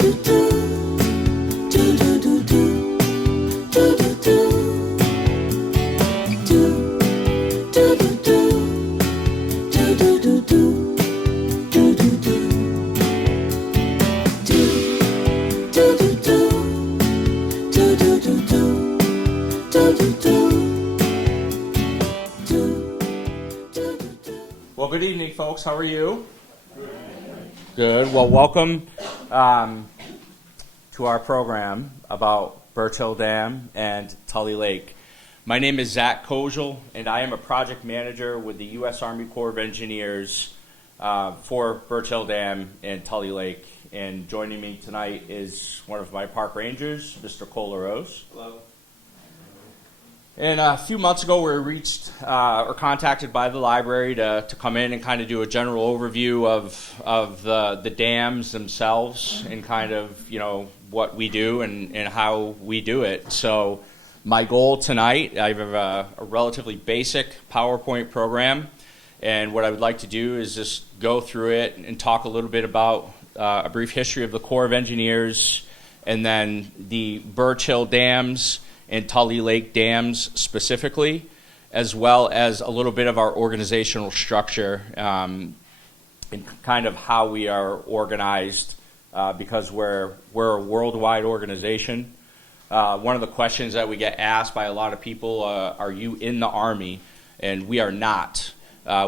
Well, good evening, folks. How are you? Good. Well, welcome to our program about Birch Hill Dam and Tully Lake. My name is Koziol, and I am a project manager with the U.S. Army Corps of Engineers for Birch Hill Dam and Tully Lake. And joining me tonight is one of my park rangers, Mr. Larose. Hello. And a few months ago, we were contacted by the library to come in and kind of do a general overview of the dams themselves and kind of, what we do and how we do it. So my goal tonight, I have a relatively basic PowerPoint program, and what I would like to do is just go through it and talk a little bit about a brief history of the Corps of Engineers and then the Birch Hill Dams and Tully Lake dams specifically, as well as a little bit of our organizational structure and kind of how we are organized because we're a worldwide organization. One of the questions that we get asked by a lot of people, are you in the Army? And we are not.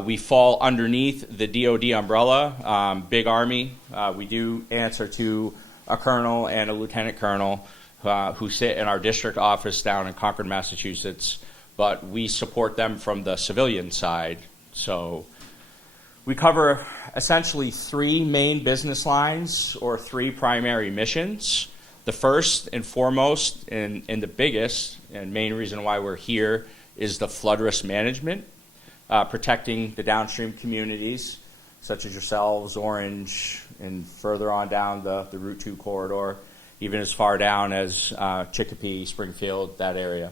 We fall underneath the DoD umbrella, big Army. We do answer to a colonel and a lieutenant colonel who sit in our district office down in Concord, Massachusetts, but we support them from the civilian side. So we cover essentially three main business lines or three primary missions. The first and foremost and the biggest and main reason why we're here is the flood risk management, protecting the downstream communities such as yourselves, Orange, and further on down the Route 2 corridor, even as far down as Chicopee, Springfield, that area.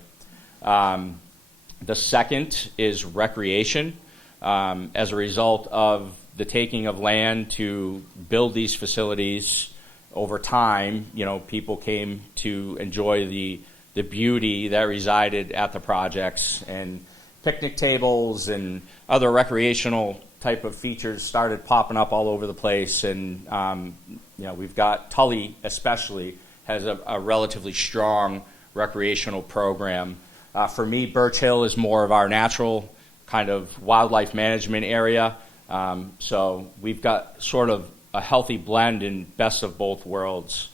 The second is recreation. As a result of the taking of land to build these facilities over time, people came to enjoy the beauty that resided at the projects, and picnic tables and other recreational type of features started popping up all over the place. And we've got Tully especially has a relatively strong recreational program. For me, Birch Hill is more of our natural kind of wildlife management area. So we've got sort of a healthy blend and best of both worlds.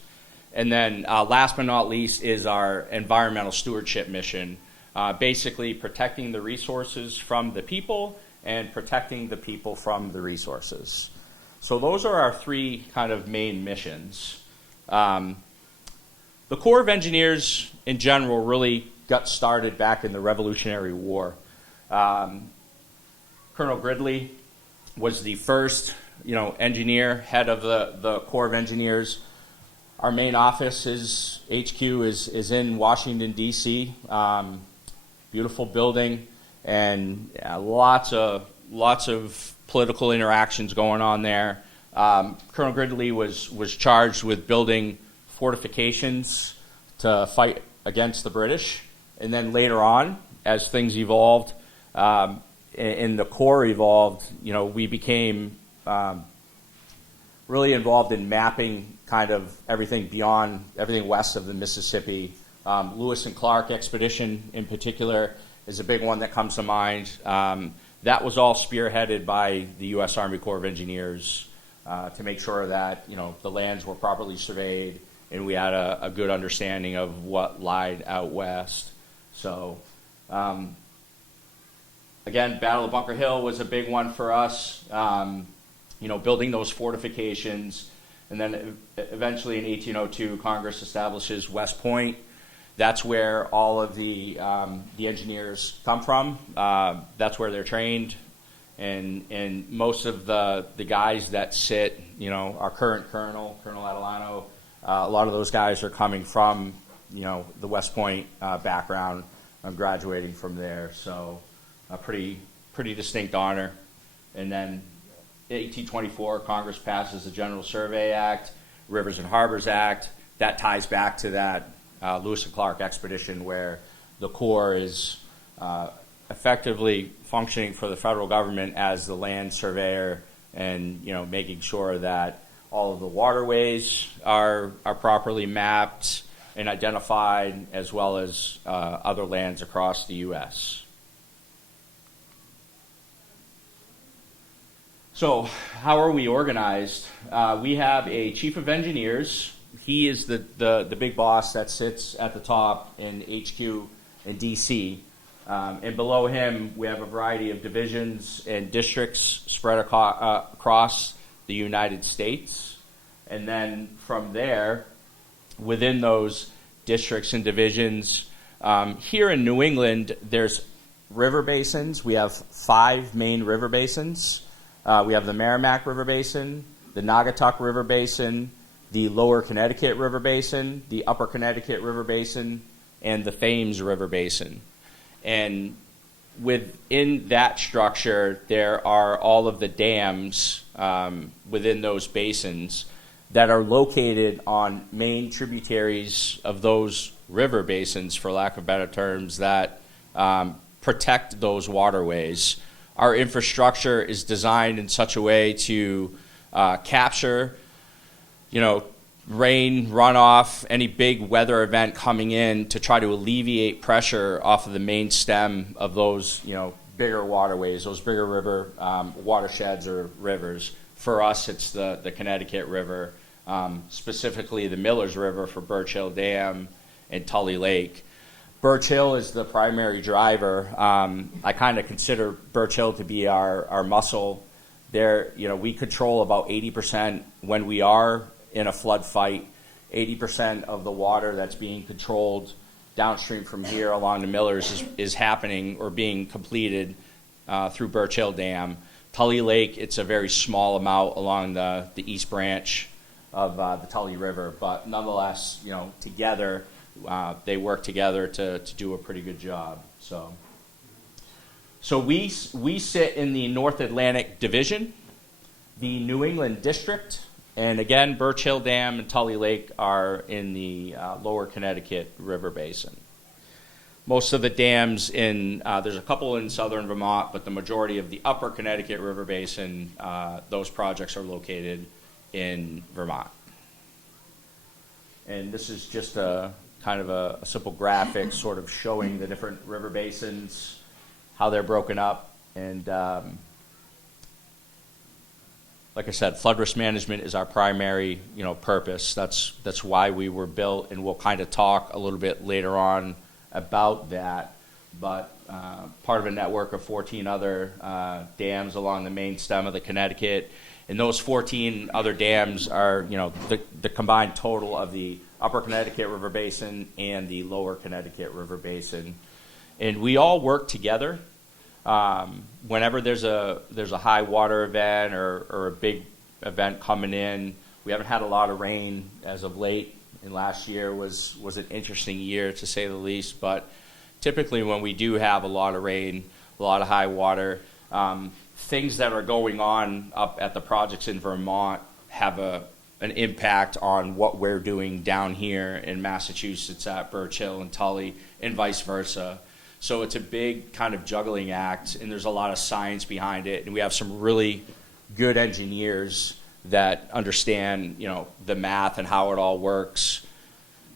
And then last but not least is our environmental stewardship mission, basically protecting the resources from the people and protecting the people from the resources. So those are our three kind of main missions. The Corps of Engineers in general really got started back in the Revolutionary War. Colonel Gridley was the first, engineer, head of the Corps of Engineers. Our main office HQ is in Washington, D.C. Beautiful building, and lots of political interactions going on there. Colonel Gridley was charged with building fortifications to fight against the British, and then later on, as things evolved and the Corps evolved, we became really involved in mapping kind of everything west of the Mississippi. Lewis and Clark expedition in particular is a big one that comes to mind. That was all spearheaded by the U.S. Army Corps of Engineers to make sure that the lands were properly surveyed and we had a good understanding of what lied out west. So again, Battle of Bunker Hill was a big one for us. Building those fortifications, and then eventually in 1802, Congress establishes West Point. That's where all of the engineers come from. That's where they're trained, and most of the guys that sit, our current Colonel Adelano, a lot of those guys are coming from, the West Point background. I'm graduating from there, so a pretty distinct honor. And then in 1824, Congress passes the General Survey Act, Rivers and Harbors Act. That ties back to that Lewis and Clark expedition where the Corps is effectively functioning for the federal government as the land surveyor and, you know, making sure that all of the waterways are properly mapped and identified, as well as other lands across the U.S. So how are we organized? We have a chief of engineers. He is the big boss that sits at the top in HQ in D.C. And below him, we have a variety of divisions and districts spread across the United States. And then from there, within those districts and divisions, here in New England, there's river basins. We have 5 main river basins. We have the Merrimack River Basin, the Naugatuck River Basin, the Lower Connecticut River Basin, the Upper Connecticut River Basin, and the Thames River Basin. And within that structure, there are all of the dams within those basins that are located on main tributaries of those river basins, for lack of better terms, that protect those waterways. Our infrastructure is designed in such a way to capture, you know, rain, runoff, any big weather event coming in to try to alleviate pressure off of the main stem of those, you know, bigger waterways, those bigger river watersheds or rivers. For us, it's the Connecticut River, specifically the Millers River for Birch Hill Dam and Tully Lake. Birch Hill is the primary driver. I kind of consider Birch Hill to be our muscle. There, you know, we control about 80% when we are in a flood fight. 80% of the water that's being controlled downstream from here along the Millers is happening or being completed through Birch Hill Dam. Tully Lake, it's a very small amount along the east branch of the Tully River, but nonetheless, you know, together they work together to do a pretty good job. So we sit in the North Atlantic Division, the New England District, and again, Birch Hill Dam and Tully Lake are in the Lower Connecticut River Basin. Most of the dams there's a couple in southern Vermont, but the majority of the Upper Connecticut River Basin, those projects are located in Vermont. And this is just a kind of a simple graphic sort of showing the different river basins, how they're broken up, and like I said, flood risk management is our primary, you know, purpose. That's why we were built, and we'll kind of talk a little bit later on about that. But part of a network of 14 other dams along the main stem of the Connecticut, and those 14 other dams are, you know, the combined total of the Upper Connecticut River Basin and the Lower Connecticut River Basin, and we all work together. Whenever there's a high water event or a big event coming in, we haven't had a lot of rain as of late, and last year was an interesting year to say the least. But typically when we do have a lot of rain, a lot of high water, things that are going on up at the projects in Vermont have an impact on what we're doing down here in Massachusetts at Birch Hill and Tully, and vice versa. So it's a big kind of juggling act, and there's a lot of science behind it, and we have some really good engineers that understand, you know, the math and how it all works.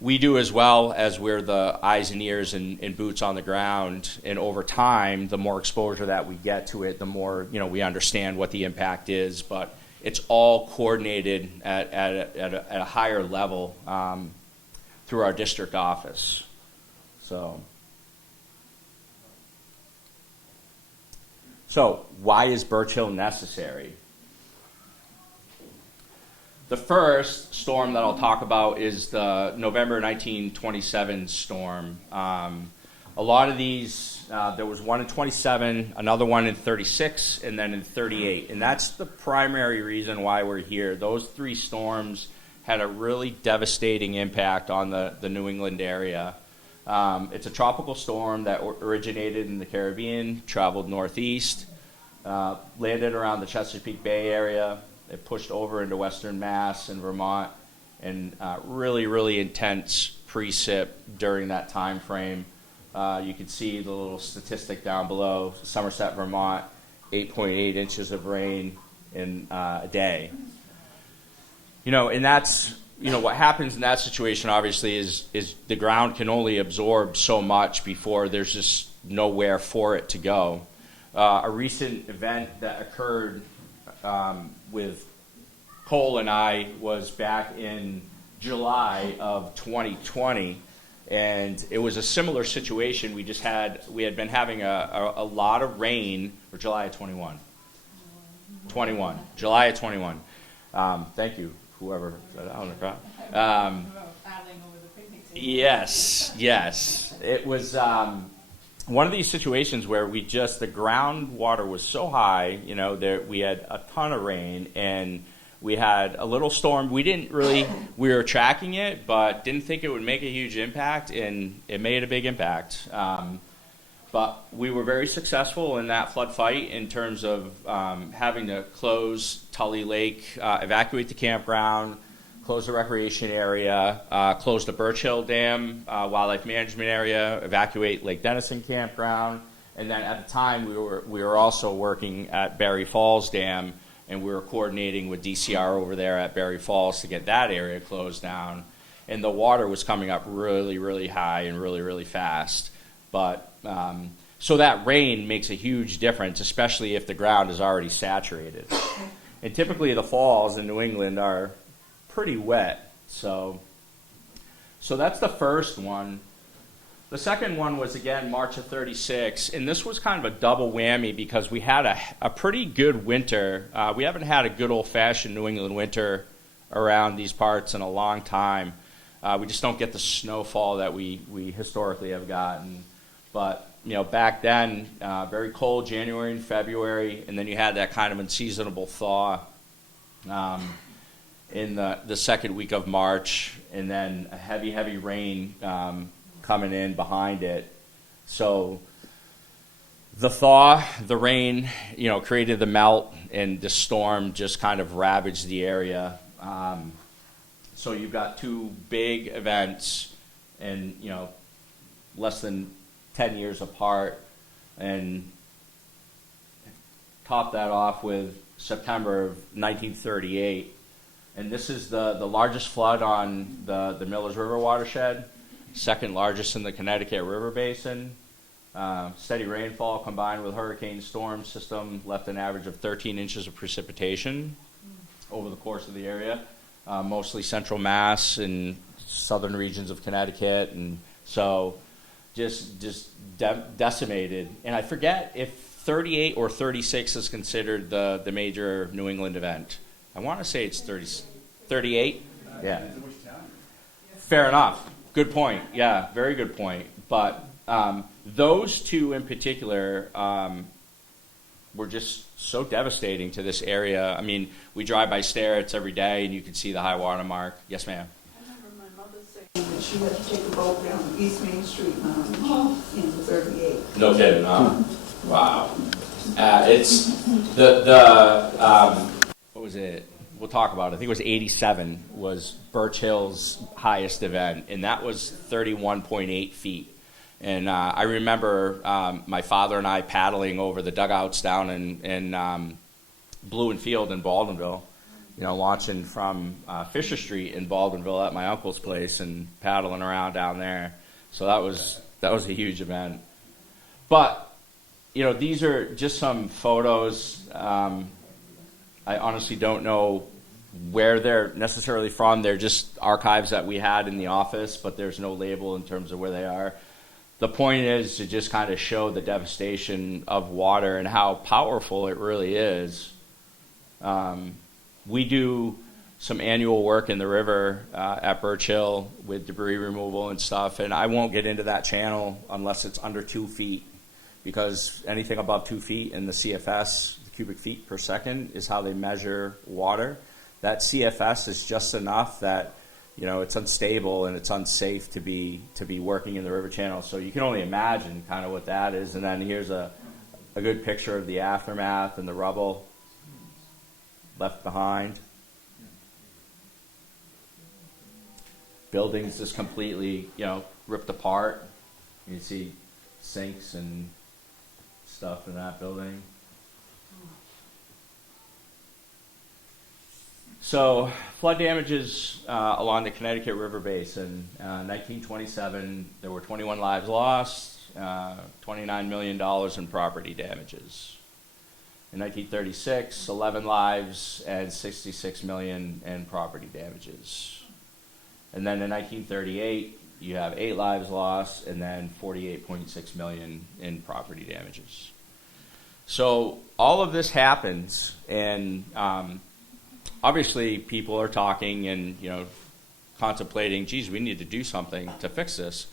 We do as well, as we're the eyes and ears and boots on the ground, and over time, the more exposure that we get to it, the more, you know, we understand what the impact is. But it's all coordinated at a higher level through our district office. So why is Birch Hill necessary? The first storm that I'll talk about is the November 1927 storm. A lot of these, there was one in 27, another one in 36, and then in 38. And that's the primary reason why we're here. Those 3 storms had a really devastating impact on the New England area. It's a tropical storm that originated in the Caribbean, traveled northeast, landed around the Chesapeake Bay area. It pushed over into western Mass and Vermont, and really intense precip during that time frame. You can see the little statistic down below. Somerset, Vermont, 8.8 inches of rain in a day. And that's, what happens in that situation, obviously, is the ground can only absorb so much before there's just nowhere for it to go. A recent event that occurred with Cole and I was back in July of 2020, and it was a similar situation. We had been having a lot of rain, or July of 21. July of 21. Thank you, whoever said out in the crowd. Yes. It was one of these situations where the groundwater was so high, we had a ton of rain, and we had a little storm. We were tracking it, but didn't think it would make a huge impact, and it made a big impact. But we were very successful in that flood fight in terms of having to close Tully Lake, evacuate the campground, close the recreation area, close the Birch Hill Dam, wildlife management area, evacuate Lake Denison campground, and then at the time we were also working at Berry Falls Dam, and we were coordinating with DCR over there at Berry Falls to get that area closed down. And the water was coming up really high and really fast. But so that rain makes a huge difference, especially if the ground is already saturated. And typically the falls in New England are pretty wet. So that's the first one. The second one was, again, March of 36, and this was kind of a double whammy because we had a pretty good winter. We haven't had a good old-fashioned New England winter around these parts in a long time. We just don't get the snowfall that we historically have gotten. But, back then, very cold January and February, and then you had that kind of unseasonable thaw in the second week of March, and then a heavy rain coming in behind it. So the thaw, the rain, created the melt, and the storm just kind of ravaged the area. So you've got two big events, and less than 10 years apart, and top that off with September of 1938. And this is the largest flood on the Millers River watershed, second largest in the Connecticut River basin. Steady rainfall combined with hurricane storm system left an average of 13 inches of precipitation over the course of the area, mostly central Mass and southern regions of Connecticut, and so just decimated. And I forget if 38 or 36 is considered the major New England event. I want to say it's 38. Yeah. Fair enough. Good point. Yeah, very good point. But those two in particular were just so devastating to this area. I mean, we drive by Sterrett's every day, and you can see the high water mark. Yes, ma'am. I remember my mother saying that she had to take a boat down East Main Street in 38. No kidding, huh? Wow. It's what was it? We'll talk about it. I think it was 87 was Birch Hill's highest event, and that was 31.8 feet. And I remember my father and I paddling over the dugouts down in Blue and Field in Baldwinville, launching from Fisher Street in Baldwinville at my uncle's place and paddling around down there. So that was a huge event. But these are just some photos. I honestly don't know where they're necessarily from. They're just archives that we had in the office, but there's no label in terms of where they are. The point is to just kind of show the devastation of water and how powerful it really is. We do some annual work in the river at Birch Hill with debris removal and stuff, and I won't get into that channel unless it's under 2 feet, because anything above 2 feet in the CFS, the cubic feet per second, is how they measure water. That CFS is just enough that it's unstable and it's unsafe to be working in the river channel. So you can only imagine kind of what that is. And then here's a good picture of the aftermath and the rubble left behind. buildings just completely, ripped apart. You can see sinks and stuff in that building. So flood damages along the Connecticut River basin. 1927, there were 21 lives lost, $29 million in property damages. In 1936, 11 lives and $66 million in property damages. And then in 1938, you have 8 lives lost and then $48.6 million in property damages. So all of this happens, and obviously people are talking and contemplating, geez, we need to do something to fix this.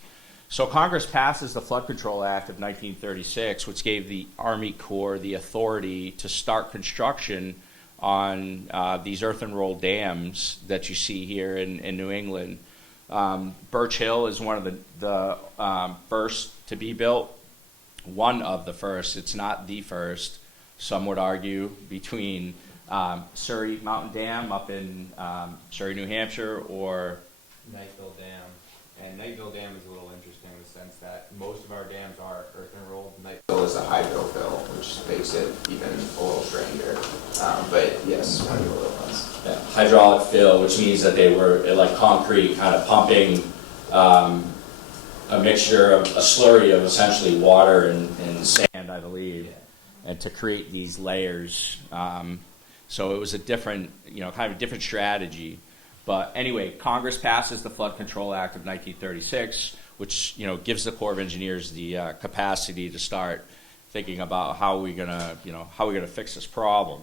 So Congress passes the Flood Control Act of 1936, which gave the Army Corps the authority to start construction on these earthen roll dams that you see here in New England. Birch Hill is one of the first to be built. One of the first. It's not the first, some would argue, between Surrey Mountain Dam up in Surrey, New Hampshire, or Knighttville Dam. And Knighttville Dam is a little interesting in the sense that most of our dams are earthen rolled. Knighttville is a hydrofill, which makes it even a little stranger. But yes, one of the little ones. Yeah, hydraulic fill, which means that they were like concrete, kind of pumping a mixture of a slurry of essentially water and sand, I believe, and to create these layers. So it was a different, kind of a different strategy. But anyway, Congress passes the Flood Control Act of 1936, which gives the Corps of Engineers the capacity to start thinking about how are we gonna fix this problem.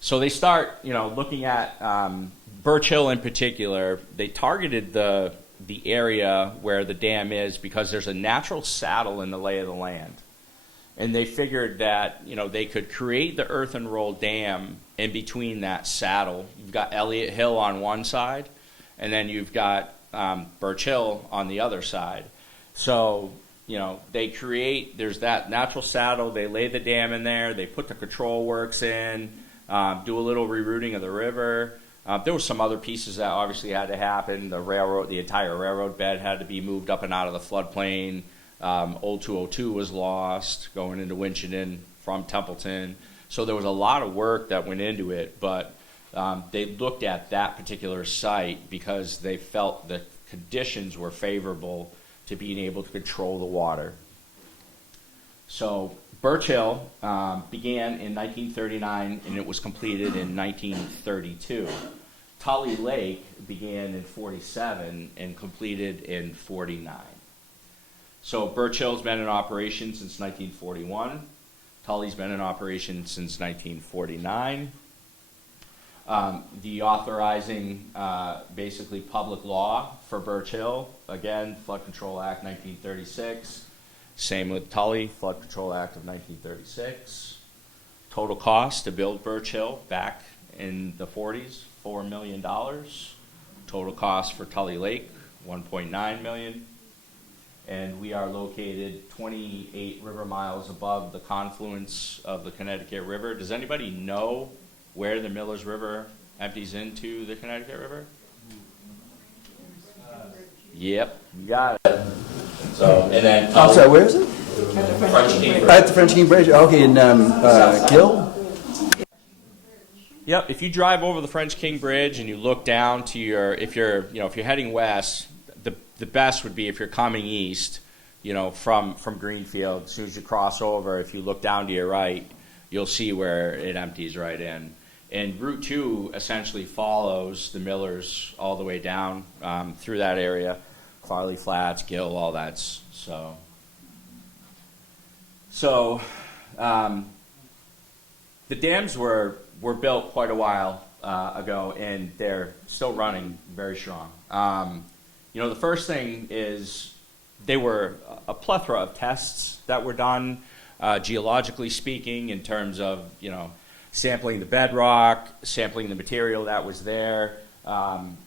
So they start looking at Birch Hill in particular. They targeted the area where the dam is because there's a natural saddle in the lay of the land, and they figured that they could create the earthen roll dam in between that saddle. You've got Elliott Hill on one side, and then you've got Birch Hill on the other side. So there's that natural saddle. They lay the dam in there. They put the control works in, do a little rerouting of the river. There were some other pieces that obviously had to happen. The entire railroad bed had to be moved up and out of the floodplain. Old 202 was lost going into Winchendon from Templeton. So there was a lot of work that went into it, but they looked at that particular site because they felt the conditions were favorable to being able to control the water. So Birch Hill began in 1939 and it was completed in 1932. Tully Lake began in 47 and completed in 49. So Birch Hill's been in operation since 1941. Tully's been in operation since 1949. The authorizing basically public law for Birch Hill, again, Flood Control Act 1936. Same with Tully, Flood Control Act of 1936. Total cost to build Birch Hill back in the 40s, $4 million. Total cost for Tully Lake, $1.9 million. And we are located 28 river miles above the confluence of the Connecticut River. Does anybody know where the Millers River empties into the Connecticut River? Yep, you got it. So, and then I'm sorry, where is it? French King Bridge. At the French King Bridge. Okay, in Gill. Yep, if you drive over the French King Bridge and you look down to if you're heading west, the best would be if you're coming east, from Greenfield. As soon as you cross over, if you look down to your right, you'll see where it empties right in. And Route 2 essentially follows the Millers all the way down through that area, Farley Flats, Gill, all that. So the dams were built quite a while ago, and they're still running very strong. The first thing is they were a plethora of tests that were done, geologically speaking, in terms of, sampling the bedrock, sampling the material that was there.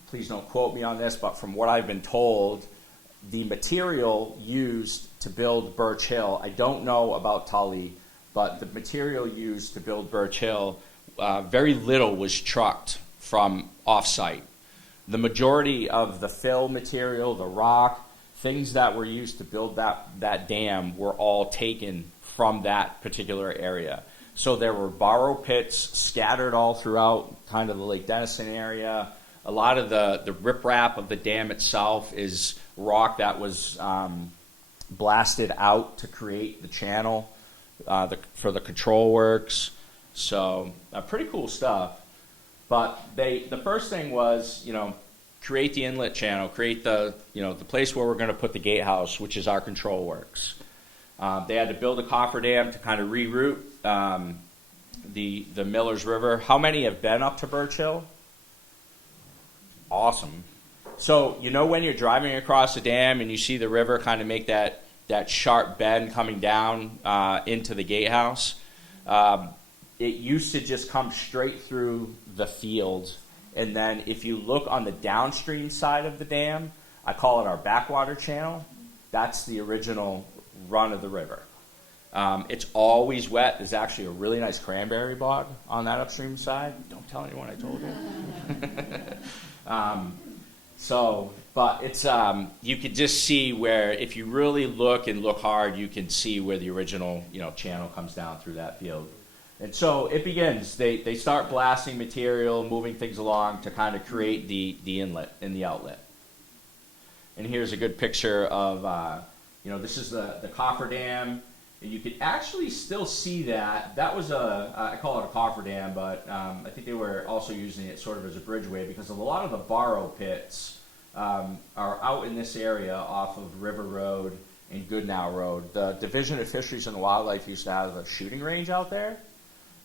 Please don't quote me on this, but from what I've been told, the material used to build Birch Hill, I don't know about Tully, but the material used to build Birch Hill, very little was trucked from off-site. the majority of the fill material, the rock, things that were used to build that dam were all taken from that particular area. So there were borrow pits scattered all throughout kind of the Lake Denison area. A lot of the riprap of the dam itself is rock that was blasted out to create the channel for the control works. So pretty cool stuff. But the first thing was, create the inlet channel, create the place where we're going to put the gatehouse, which is our control works. They had to build a coffer-dam to kind of reroute the Millers River. How many have been up to Birch Hill? Awesome. So when you're driving across the dam and you see the river kind of make that sharp bend coming down into the gatehouse, it used to just come straight through the field. And then if you look on the downstream side of the dam, I call it our backwater channel. That's the original run of the river. It's always wet. There's actually a really nice cranberry bog on that upstream side. Don't tell anyone I told you. But it's you could just see where, if you really look and look hard, you can see where the original channel comes down through that field. And so it begins. They start blasting material, moving things along to kind of create the inlet and the outlet. And here's a good picture of this is the cofferdam. And you could actually still see that. That was I call it a cofferdam, but I think they were also using it sort of as a bridgeway, because a lot of the borrow pits are out in this area off of River Road and Goodnow Road. The Division of Fisheries and Wildlife used to have a shooting range out there,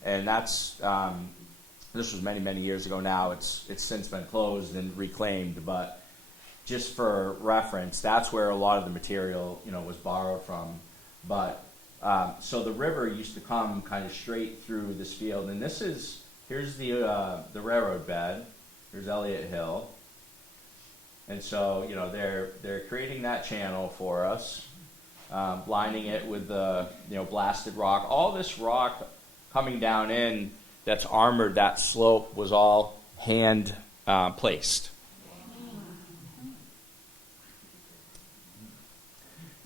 and that's this was many years ago now. It's since been closed and reclaimed, but just for reference, that's where a lot of the material was borrowed from. But so the river used to come kind of straight through this field, and here's the railroad bed. Here's Elliott Hill, and so they're creating that channel for us, lining it with the blasted rock. All this rock coming down in that's armored, that slope was all hand placed.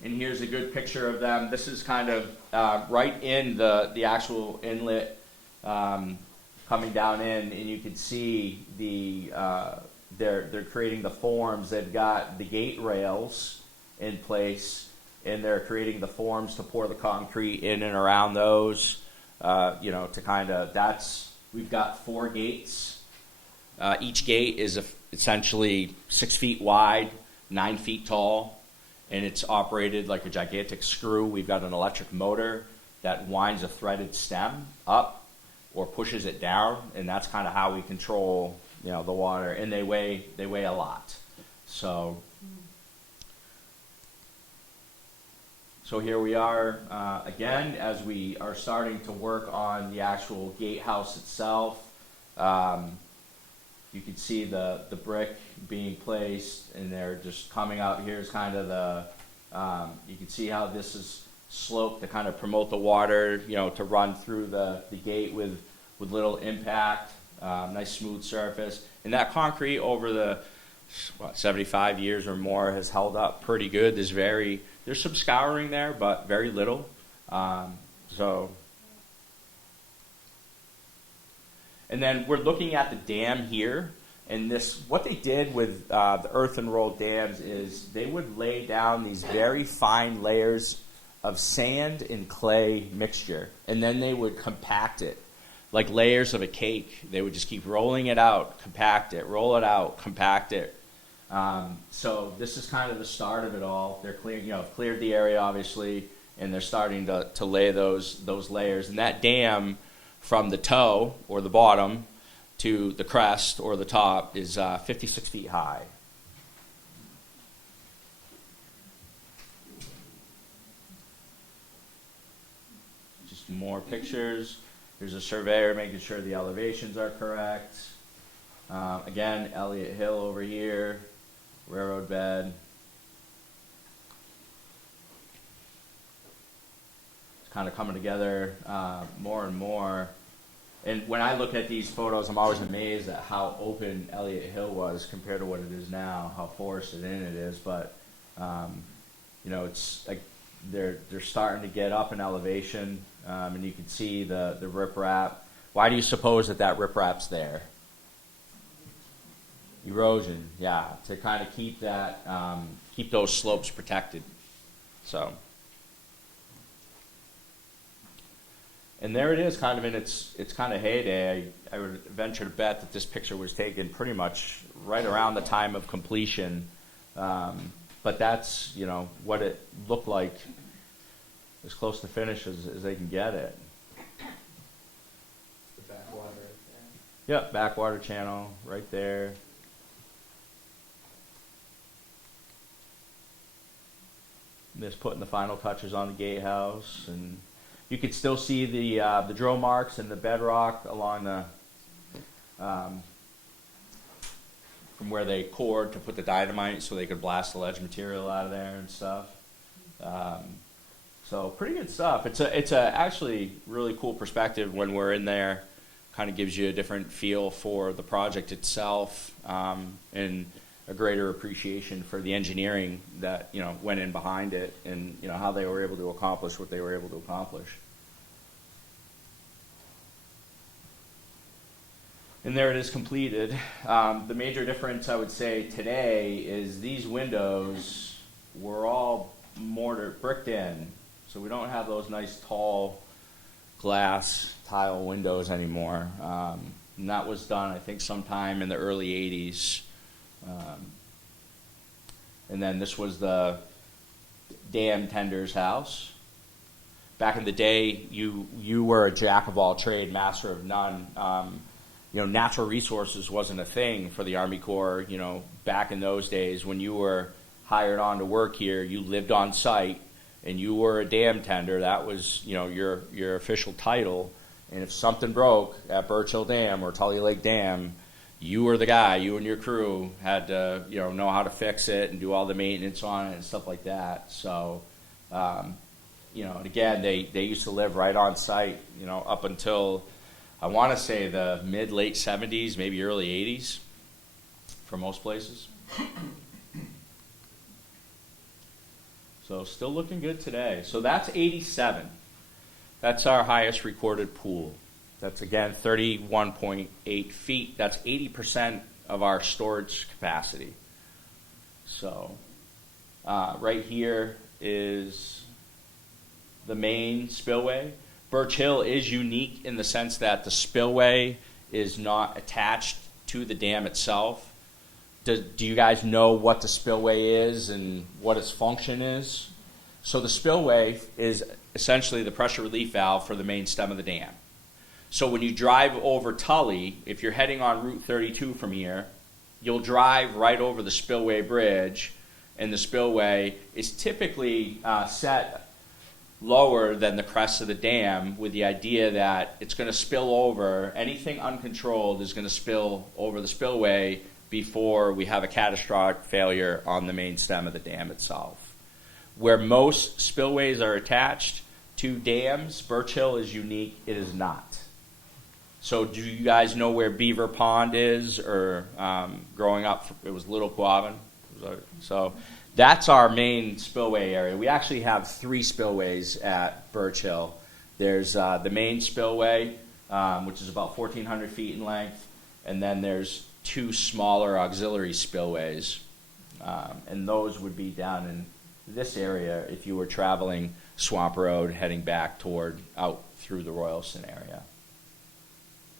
And here's a good picture of them. This is kind of right in the actual inlet coming down in, and you can see they're creating the forms. They've got the gate rails in place, and they're creating the forms to pour the concrete in and around those. To kind of we've got 4 gates. Each gate is essentially 6 feet wide, 9 feet tall. And it's operated like a gigantic screw. We've got an electric motor that winds a threaded stem up or pushes it down, and that's kind of how we control, the water. And they weigh a lot. So here we are again as we are starting to work on the actual gatehouse itself. You can see the brick being placed, and they're just coming out. Here's kind of you can see how this is sloped to kind of promote the water, to run through the gate with little impact, nice smooth surface. And that concrete over the 75 years or more has held up pretty good. There's some scouring there, but very little. And then we're looking at the dam here, and what they did with the earthen rolled dams is they would lay down these very fine layers of sand and clay mixture, and then they would compact it like layers of a cake. They would just keep rolling it out, compact it, roll it out, compact it. So this is kind of the start of it all. They're cleared the area obviously, and they're starting to lay those layers. And that dam, from the toe or the bottom to the crest or the top, is 56 feet high. Just more pictures. Here's a surveyor making sure the elevations are correct. Again, Elliott Hill over here, railroad bed. It's kind of coming together more and more. And when I look at these photos, I'm always amazed at how open Elliott Hill was compared to what it is now, how forested in it is. But you know, it's like they're starting to get up in elevation, and you can see the riprap. Why do you suppose that riprap's there? Erosion, yeah, to kind of keep that keep those slopes protected. So. And there it is, kind of in its kind of heyday. I would venture to bet that this picture was taken pretty much right around the time of completion. But that's, you know, what it looked like, as close to finish as they can get it. The backwater right there. Yep, backwater channel right there. Just putting the final touches on the gatehouse, and you could still see the drill marks and the bedrock along the from where they cored to put the dynamite, so they could blast the ledge material out of there and stuff. So pretty good stuff. It's a actually really cool perspective when we're in there. Kind of gives you a different feel for the project itself, and a greater appreciation for the engineering that, you know, went in behind it, and, you know, how they were able to accomplish what they were able to accomplish. And there it is completed. The major difference I would say today is these windows were all mortar bricked in, so we don't have those nice tall glass tile windows anymore. And that was done, I think, sometime in the early 80s. And then this was the dam tender's house. Back in the day, you were a jack of all trade, master of none. You know, natural resources wasn't a thing for the Army Corps. You know, back in those days, when you were hired on to work here, you lived on site, and you were a dam tender. That was, you know, your official title. And if something broke at Birch Hill Dam or Tully Lake Dam, you were the guy. You and your crew had to, you know how to fix it and do all the maintenance on it and stuff like that. So, you know, and again, they used to live right on site, you know, up until, I want to say, the mid-late 70s, maybe early 80s for most places. So still looking good today. So that's 87. That's our highest recorded pool. That's, again, 31.8 feet. That's 80% of our storage capacity. So right here is the main spillway. Birch Hill is unique in the sense that the spillway is not attached to the dam itself. Do you guys know what the spillway is and what its function is? So the spillway is essentially the pressure relief valve for the main stem of the dam. So when you drive over Tully, if you're heading on Route 32 from here, you'll drive right over the spillway bridge, and the spillway is typically set lower than the crest of the dam, with the idea that it's going to spill over. Anything uncontrolled is going to spill over the spillway before we have a catastrophic failure on the main stem of the dam itself. Where most spillways are attached to dams, Birch Hill is unique. It is not. So do you guys know where Beaver Pond is? Or growing up, it was Little Quabbin. So that's our main spillway area. We actually have 3 spillways at Birch Hill. There's the main spillway, which is about 1,400 feet in length, and then there's 2 smaller auxiliary spillways, and those would be down in this area if you were traveling Swamp Road heading back out through the Royalston area.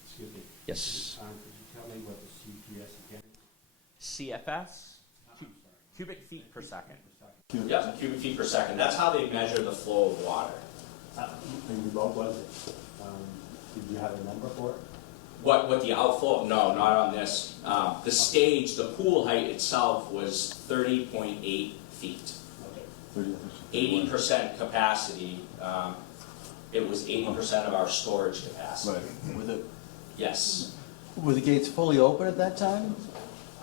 Excuse me. Yes. Could you tell me what the CPS again is? CFS? Cubic feet per second. Yeah, cubic feet per second. That's how they measure the flow of water. And what was it? Did you have a number for it? What the outflow? No, not on this. The stage, the pool height itself was 30.8 feet. Okay. 80% capacity. It was 80% of our storage capacity. Right. Yes. Were the gates fully open at that time?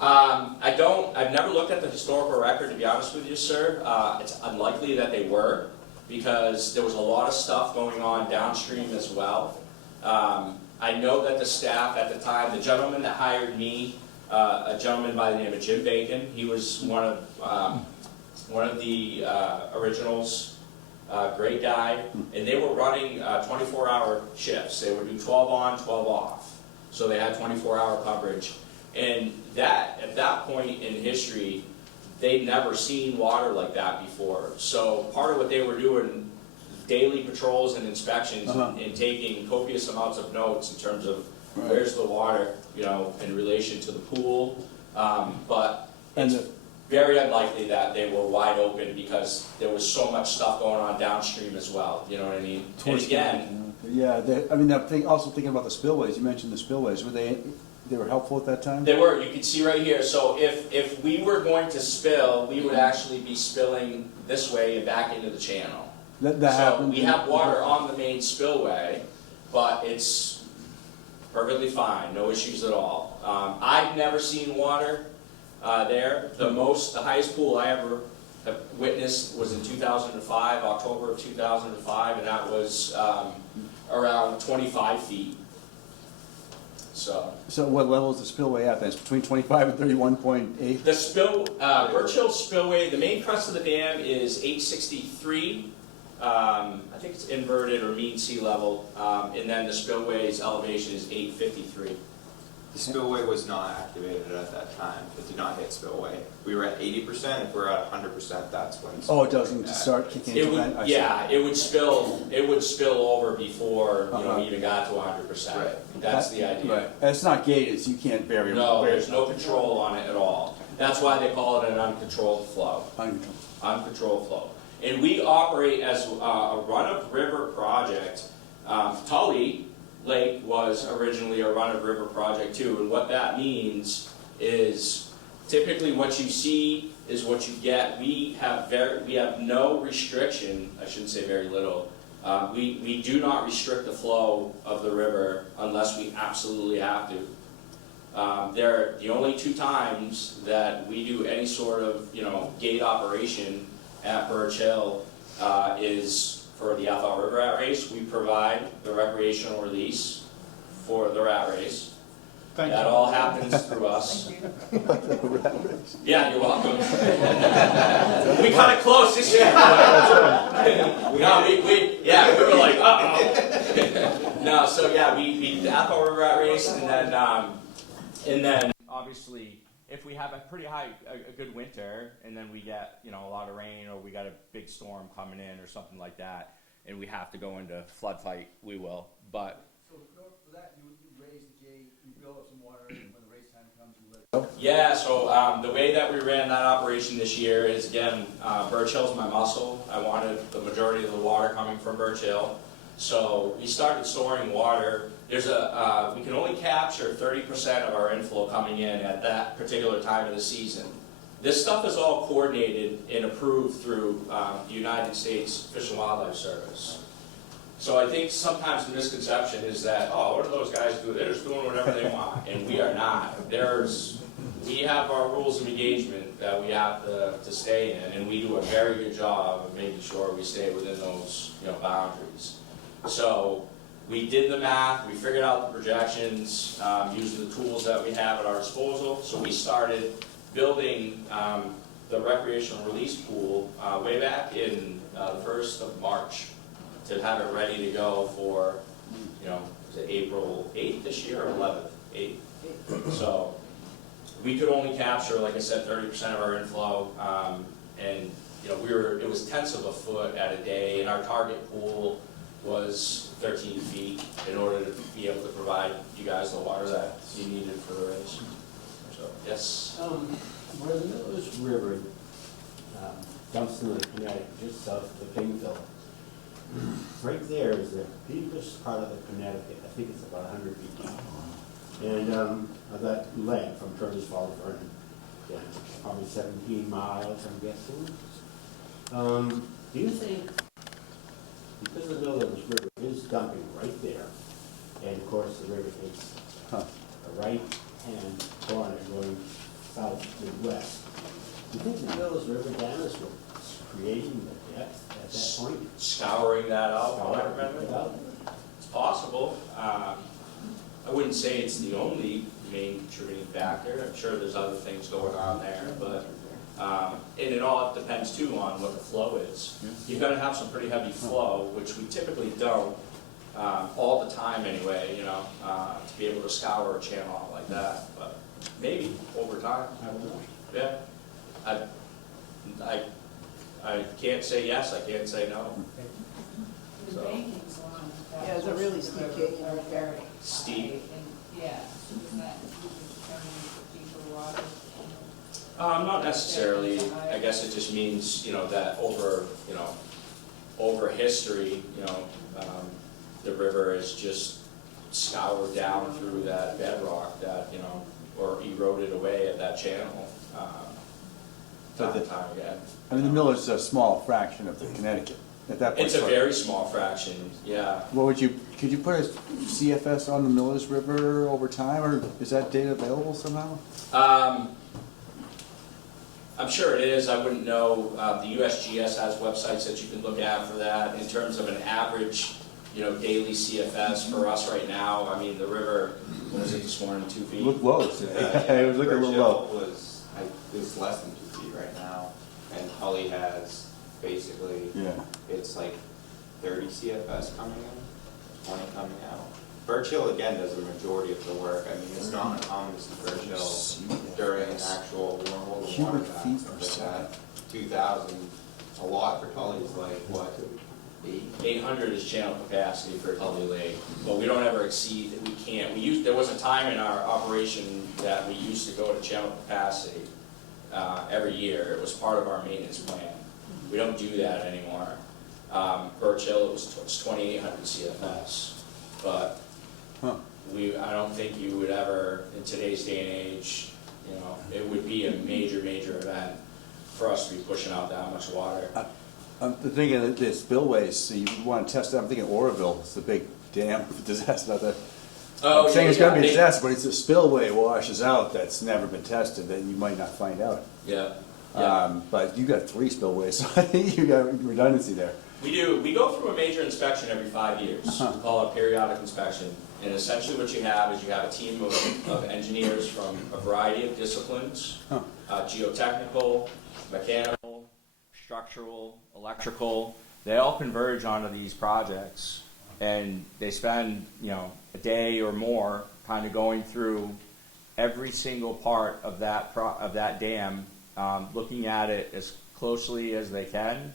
I've never looked at the historical record, to be honest with you, sir. It's unlikely that they were, because there was a lot of stuff going on downstream as well. I know that the staff at the time, the gentleman that hired me, a gentleman by the name of Jim Bacon, he was one of the originals, great guy, and they were running 24-hour shifts. They would do 12 on, 12 off, so they had 24-hour coverage. And that, at that point in history, they'd never seen water like that before. So part of what they were doing, daily patrols and inspections, and taking copious amounts of notes in terms of where's the water, you know, in relation to the pool. But it's very unlikely that they were wide open because there was so much stuff going on downstream as well. You know what I mean? And again, yeah, I mean, also thinking about the spillways. You mentioned the spillways. Were they were helpful at that time? they were. You can see right here. So if we were going to spill, we would actually be spilling this way and back into the channel. That So happened. we have water on the main spillway, but it's perfectly fine, no issues at all. I've never seen water there. The highest pool I ever have witnessed was in 2005, October of 2005, and that was around 25 feet. So what level is the spillway at? That's between 25 and 31.8. the Birch Hill spillway, the main crest of the dam is 863. I think it's inverted or mean sea level, and then the spillway's elevation is 853. The spillway was not activated at that time. It did not hit spillway. We were at 80%. If we're at 100%, that's when. Oh, it doesn't start kicking It in. would, yeah, it would spill over before Uh-huh. we even got to 100%. Right. That's the idea. Right. And it's not gated, so you can't vary. No, there's no control on it at all. That's why they call it an uncontrolled flow. Uncontrolled flow. And we operate as a run-of-river project. Tully Lake was originally a run-of-river project too, and what that means is typically what you see is what you get. We have no restriction. I shouldn't say very little. We do not restrict the flow of the river unless we absolutely have to. The only two times that we do any sort of gate operation at Birch Hill is for the Athol River rat race. We provide the recreational release for the rat race. That all happens through us. Yeah, you're welcome. We cut it close this year. No, we were like, uh-oh. No, so yeah, we the Athol River rat race, and then obviously, if we have a good winter, and then we get a lot of rain, or we got a big storm coming in, or something like that, and we have to go into flood fight, we will. But So for that, you would raise the gate, you build up some water, and when the race time comes, you let it go? yeah, so the way that we ran that operation this year is, again, Birch Hill's my muscle. I wanted the majority of the water coming from Birch Hill, so we started storing water. We can only capture 30% of our inflow coming in at that particular time of the season. This stuff is all coordinated and approved through the United States Fish and Wildlife Service. So I think sometimes the misconception is that, what do those guys do? They're just doing whatever they want, and we are not. We have our rules of engagement that we have to stay in, and we do a very good job of making sure we stay within those boundaries. So we did the math, we figured out the projections using the tools that we have at our disposal. So we started building the recreational release pool way back in the 1st of March to have it ready to go for, was it April 8th this year or 11th? 8th. So we could only capture, like I said, 30% of our inflow, and it was tenths of a foot at a day, and our target pool was 13 feet in order to be able to provide you guys the water that you needed for the race. So, yes? Where the Larose River dumps into the Connecticut, just south of the Kingville, right there is the deepest part of the Connecticut. I think it's about 100 feet deep. And of that leg from Turner's Fall to Vernon, probably 17 miles, I'm guessing. Do you think, because the Larose River is dumping right there, and of course the river takes a right-hand corner going south to west, do you think the Larose River Dam is creating the depth at that point? Scouring that out, Scouring remember? it out? It's possible. I wouldn't say it's the only main contributing factor. I'm sure there's other things going on there, but, and it all depends too on what the flow is. You're gonna have some pretty heavy flow, which we typically don't, all the time anyway, you know, to be able to scour a channel out like that, but maybe over time, I don't know. Yeah, I can't say yes, I can't say no. The banking's on. Yeah, it's a really steep canyon right there. Steep. Yeah, so is that determining for deeper water? Not necessarily. I guess it just means, you know, that over history, you know, the river is just scoured down through that bedrock that, you know, or eroded away at that channel, time and time again. I mean, the mill is a small fraction of the Connecticut at that point. It's a very small fraction, yeah. What would you, could you put a CFS on the Miller's River over time, or is that data available somehow? I'm sure it is. I wouldn't know. The USGS has websites that you can look at for that. In terms of an average, you know, daily CFS for us right now, I mean, the river, what was it this morning, 2 feet? Look low. It was looking a little low. It's less than 2 feet right now, and Tully has basically, Yeah. it's like 30 CFS coming in, 20 coming out. Birch Hill again does the majority of the work. I mean, it's not uncommon to see Birch Hill during an actual wormhole of water Cubic feet per map, like that. 2,000, a lot for Tully is like, what, 800 is channel capacity for Tully Lake, but we don't ever exceed, we can't. There was a time in our operation that we used to go to channel capacity every year. It was part of our maintenance plan. We don't do that anymore. Birch Hill, it was 2,800 CFS, but I don't think you would ever, in today's day and age, you know, it would be a major, major event for us to be pushing out that much water. I'm thinking of the spillways, so you want to test that. I'm thinking Oroville, it's the big dam disaster. Not that, Oh, I'm saying it's yeah, going to be a they- disaster, but it's a spillway washes out that's never been tested that you might not find out. Yeah, yeah. But you got 3 spillways, so I think you got redundancy there. We do. We go through a major inspection every 5 years. We call it a periodic inspection. And essentially what you have is you have a team of engineers from a variety of disciplines, geotechnical, mechanical, structural, electrical. They all converge onto these projects, and they spend, you know, a day or more kind of going through every single part of that dam, looking at it as closely as they can.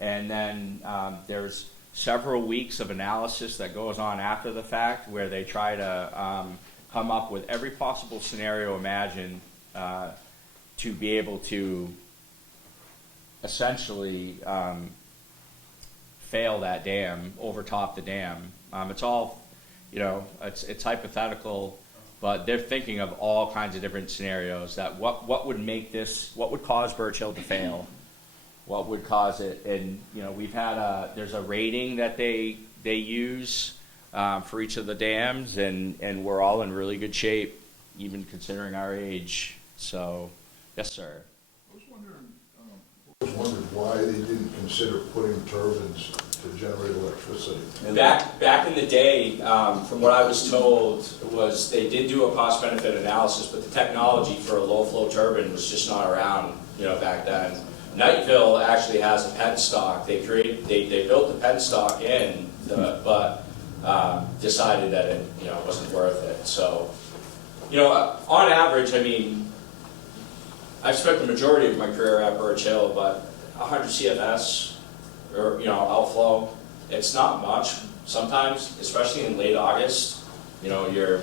And then there's several weeks of analysis that goes on after the fact where they try to come up with every possible scenario imagined to be able to essentially fail that dam, overtop the dam. It's all, you know, it's hypothetical, but they're thinking of all kinds of different scenarios that what would make this, what would cause Birch Hill to fail. What would cause it? And you know, we've had there's a rating that they use for each of the dams, and we're all in really good shape, even considering our age. So, yes, sir. I was wondering why they didn't consider putting turbines to generate electricity. Back in the day, from what I was told, was they did do a cost-benefit analysis, but the technology for a low-flow turbine was just not around, you know, back then. Knightville actually has a penstock. They built the penstock in, but decided that it, you know, wasn't worth it. So, you know, on average, I mean, I've spent the majority of my career at Birch Hill, but 100 CFS, or, you know, outflow, it's not much. Sometimes, especially in late August, you know, you're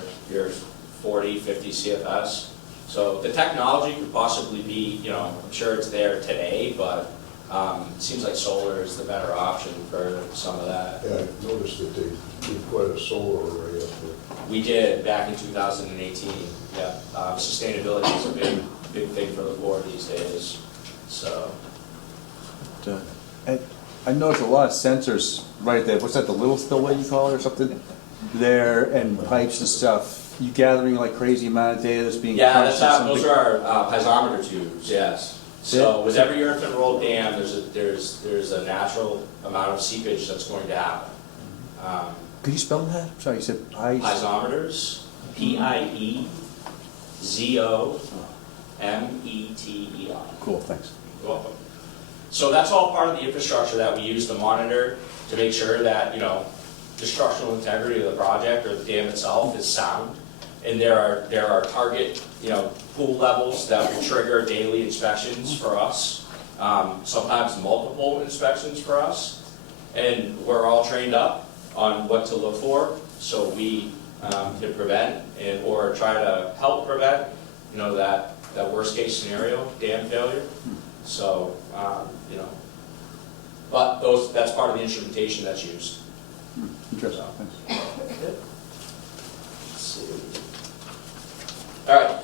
40, 50 CFS. So the technology could possibly be, you know, I'm sure it's there today, but it seems like solar is the better option for some of that. Yeah, I noticed that they did quite a solar array up there. We did back in 2018. Yeah, sustainability is a big thing for the board these days. So. And I noticed a lot of sensors right there. What's that, the little spillway you call it or something? There, and pipes and stuff. You gathering like crazy amount of data that's being Yeah, crunched those are our piezometer tubes. Yes. So with every earthen rolled dam, there's a natural amount of seepage that's going to happen. Could you spell that? Sorry, you said Piezometers. Piezometer. Cool, thanks. You're welcome. So that's all part of the infrastructure that we use to monitor, to make sure that, the structural integrity of the project or the dam itself is sound. And there are target, pool levels that will trigger daily inspections for us, sometimes multiple inspections for us. And we're all trained up on what to look for, so we can prevent or try to help prevent, that worst case scenario, dam failure. So, but that's part of the instrumentation that's used. Interesting, thanks. Let's see. All right,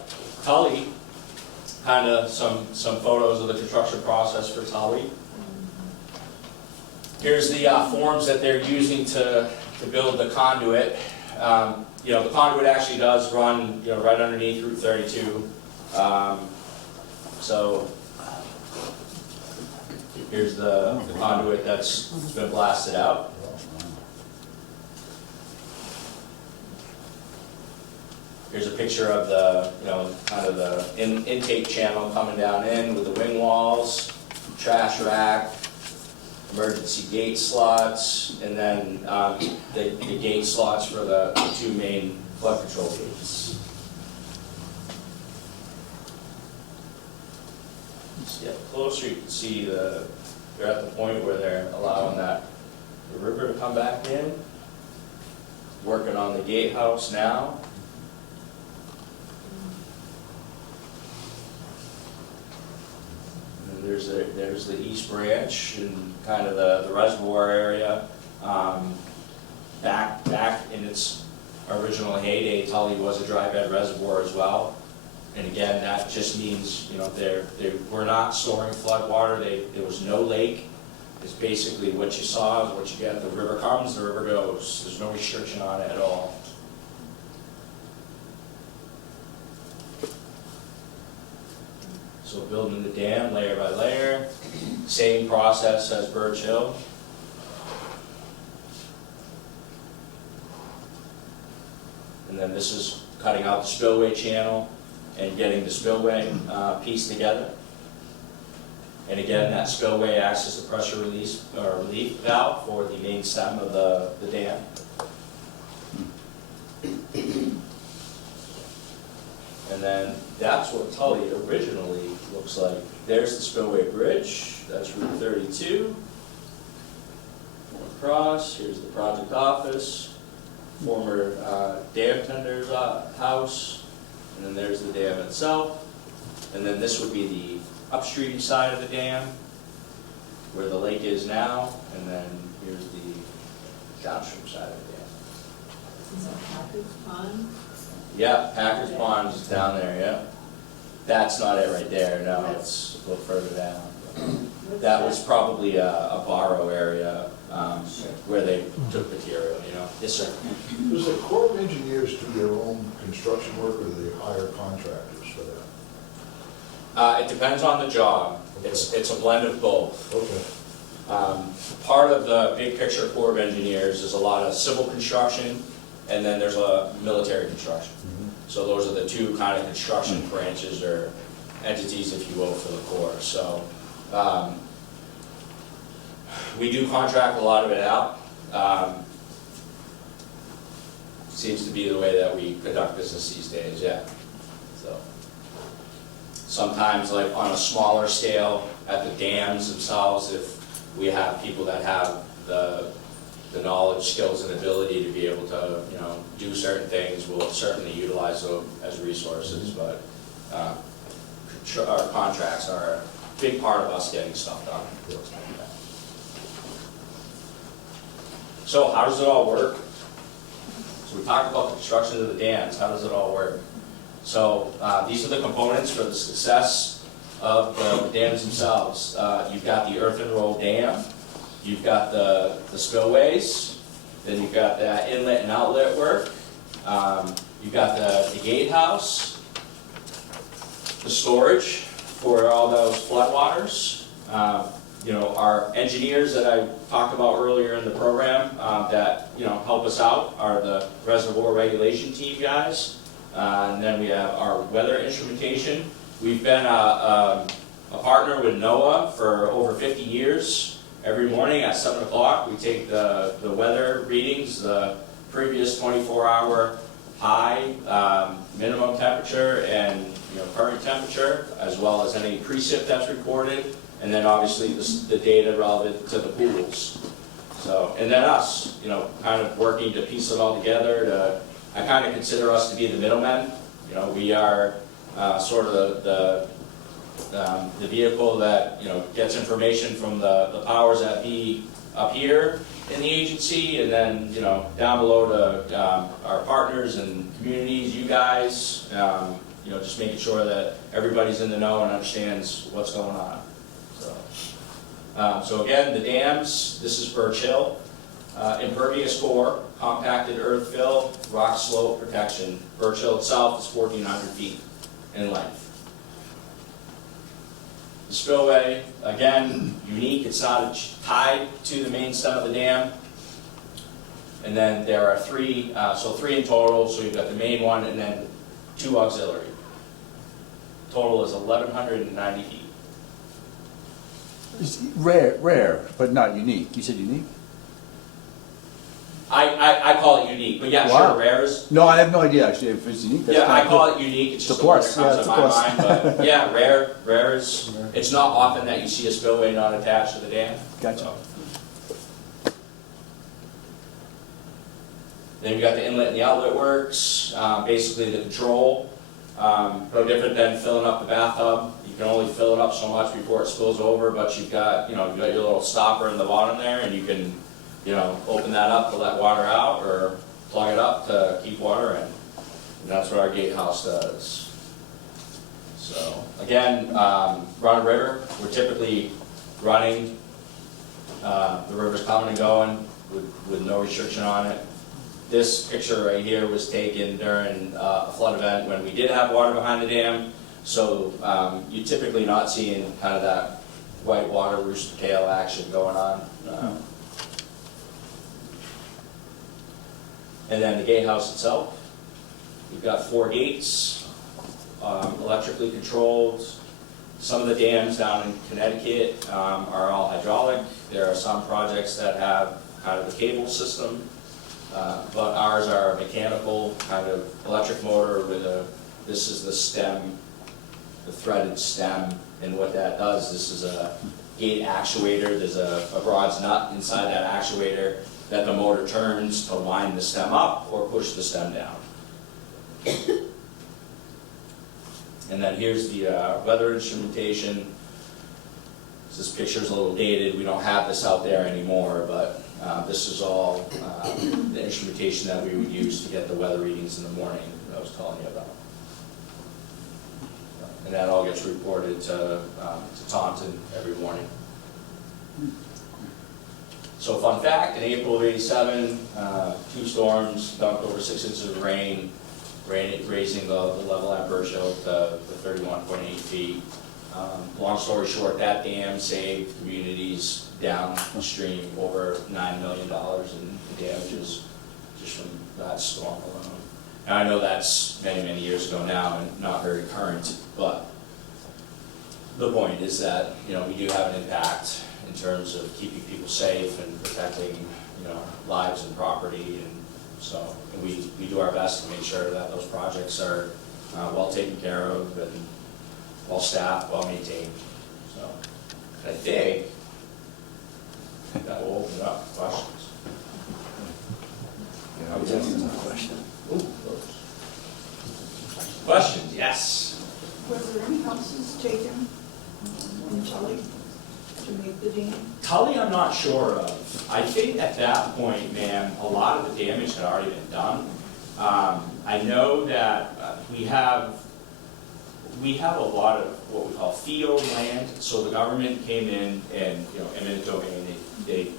Tully, kind of some photos of the construction process for Tully. Here's the forms that they're using to build the conduit. The conduit actually does run, right underneath Route 32. So here's the conduit that's been blasted out. Here's a picture of the, kind of the intake channel coming down in with the wing walls, trash rack, emergency gate slots, and then the gate slots for the two main flood control gates. Let's get closer, you can see they're at the point where they're allowing the river to come back in. Working on the gatehouse now. There's the East Branch and kind of the reservoir area. Back in its original heyday, Tully was a dry bed reservoir as well. And again, that just means, we're not storing flood water. There was no lake. It's basically what you saw is what you get. The river comes, the river goes. There's no restriction on it at all. So building the dam layer by layer, same process as Birch Hill. And then this is cutting out the spillway channel and getting the spillway piece together. And again, that spillway acts as the pressure release or relief valve for the main stem of the dam. And then that's what Tully originally looks like. There's the spillway bridge. That's Route 32. Across, here's the project office, former dam tender's house, and then there's the dam itself. And then this would be the upstream side of the dam, where the lake is now, and then here's the downstream side of the dam. Is that Packard's Pond? Yeah, Packard's Pond is down there, yeah. That's not it right there, no, it's a little further down. That was probably a borrow area where they took material, Yes, sir. Does the Corps of Engineers do their own construction work, or do they hire contractors for that? It depends on the job. It's a blend of both. Okay. Part of the big picture Corps of Engineers is a lot of civil construction, and then there's a military construction. So those are the two kind of construction branches or entities, if you will, for the Corps. So we do contract a lot of it out. Seems to be the way that we conduct business these days, yeah. So sometimes, like on a smaller scale, at the dams themselves, if we have people that have the knowledge, skills, and ability to be able to, do certain things, we'll certainly utilize them as resources. But our contracts are a big part of us getting stuff done. So how does it all work? So we talked about the construction of the dams. How does it all work? So these are the components for the success of the dams themselves. You've got the earthen roll dam. You've got the spillways. Then you've got that inlet and outlet work. You've got the gatehouse, the storage for all those floodwaters. Our engineers that I talked about earlier in the program that help us out are the reservoir regulation team guys. And then we have our weather instrumentation. We've been a partner with NOAA for over 50 years. Every morning at 7 o'clock, we take the weather readings, the previous 24-hour high, minimum temperature, and current temperature, as well as any precip that's recorded, and then obviously the data relevant to the pools. So, and then us, kind of working to piece it all together. I kind of consider us to be the middlemen. We are sort of the vehicle that gets information from the powers that be up here in the agency, and then down below to our partners and communities, you guys. Just making sure that everybody's in the know and understands what's going on. So again, the dams. This is Birch Hill, impervious core, compacted earth fill, rock slope protection. Birch Hill itself is 1,400 feet in length. The spillway, again, unique. It's not tied to the main stem of the dam. And then there are three in total. So you've got the main one and then 2 auxiliary. Total is 1,190 feet. It's rare, but not unique. You said unique? I call it unique, but yeah, Wow. sure, rare is. No, I have no idea actually if it's unique. That's Yeah, I kinda call cool. it unique. It's It's a just the word plus. that comes Yeah, it's to a my plus. mind. But yeah, rare is. It's not often that you see a spillway not attached to the dam. Gotcha. So. Then you got the inlet and the outlet works. Basically, the control. No different than filling up the bathtub. You can only fill it up so much before it spills over, but you've got your little stopper in the bottom there, and you can open that up to let water out, or plug it up to keep water in. And that's what our gatehouse does. So again, run a river. We're typically running. The river's coming and going with no restriction on it. This picture right here was taken during a flood event when we did have water behind the dam. So you're typically not seeing kind of that white water rooster tail action going on. And then the gatehouse itself, we've got 4 gates, electrically controlled. Some of the dams down in Connecticut are all hydraulic. There are some projects that have kind of a cable system. But ours are a mechanical kind of electric motor with this is the stem, the threaded stem, and what that does, this is a gate actuator. There's a bronze nut inside that actuator that the motor turns to line the stem up or push the stem down. And then here's the weather instrumentation. This picture's a little dated. We don't have this out there anymore, but this is all the instrumentation that we would use to get the weather readings in the morning that I was telling you about. And that all gets reported to Taunton every morning. So fun fact, in April of '87, 2 storms dumped over 6 inches of rain, raising the level at Birch Hill to 31.8 feet. Long story short, that dam saved communities downstream over $9 million in damages just from that storm alone. And I know that's many, many years ago now and not very current, but the point is that we do have an impact in terms of keeping people safe and protecting lives and property, and so we do our best to make sure that those projects are well taken care of and well staffed, well maintained. So I think that will open it up for questions. Yeah, I was asking a question. Questions? Yes. Were there any houses taken in Tully to make the dam? Tully, I'm not sure of. I think at that point, ma'am, a lot of the damage had already been done. I know that we have a lot of what we call field land. So the government came in and, eminent domain, they